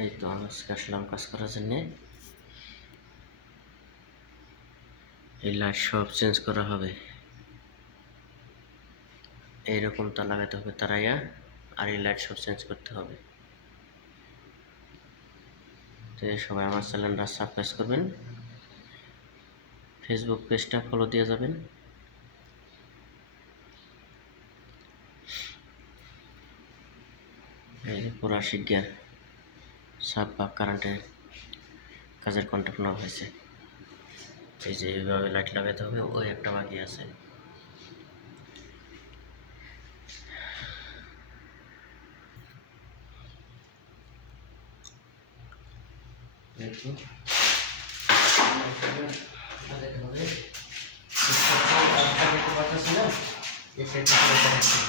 এই তো আমি আসলাম কাজ করার জন্যে। এই লাইট সব চেঞ্জ করা হবে। এইরকম তার লাগাতে হবে তারাইয়া, আর এই লাইট সব চেঞ্জ করতে হবে। তো সবাই আমার চ্যানেলটা সাবস্ক্রাইব করবেন। ফেসবুক পেজটা ফলো দিয়ে যাবেন। এই পুরা শিগগির সাপ বা কারেন্টের কাজের কন্ট্যাক্ট নেওয়া হয়েছে এই যে এইভাবে লাইট লাগাতে হবে ওই একটা বাকি আছে এই তো। লাগাতে হবে। রাস্তা দেখতে পাচ্ছিস না? এই side টা লাগাতে হবে।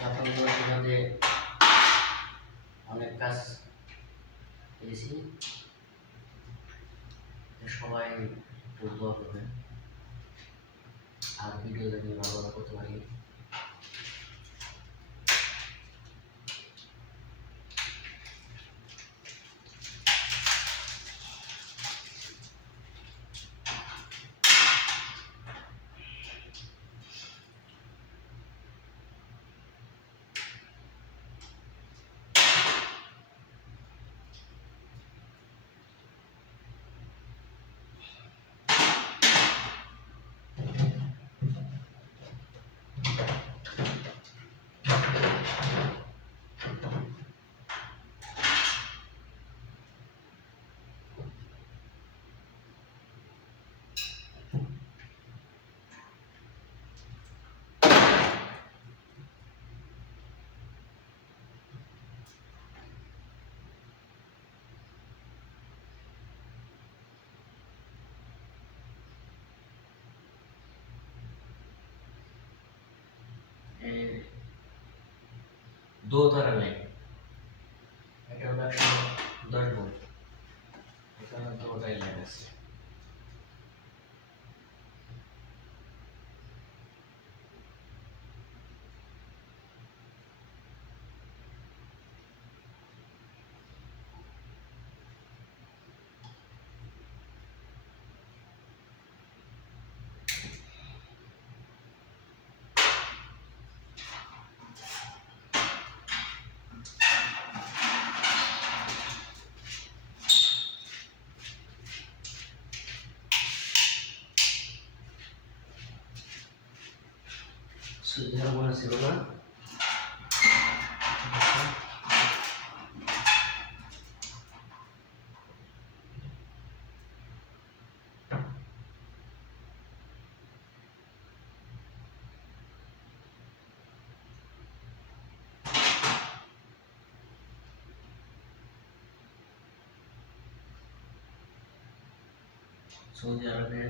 তারপর মধ্যে অনেক কাজ পেয়েছি সবাই একটু দোয়া আর ভিডিও দেখে ভালো করতে পারি। এই দো তারা লাইন। এটা হলো একশো দশ ভোল্ট এখানে দুটাই লাইন আছে। সৌদি আরবে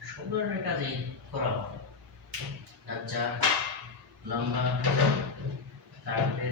সুন্দর ধরনের কাজই করা হয় আচ্ছা লম্বা তারপরে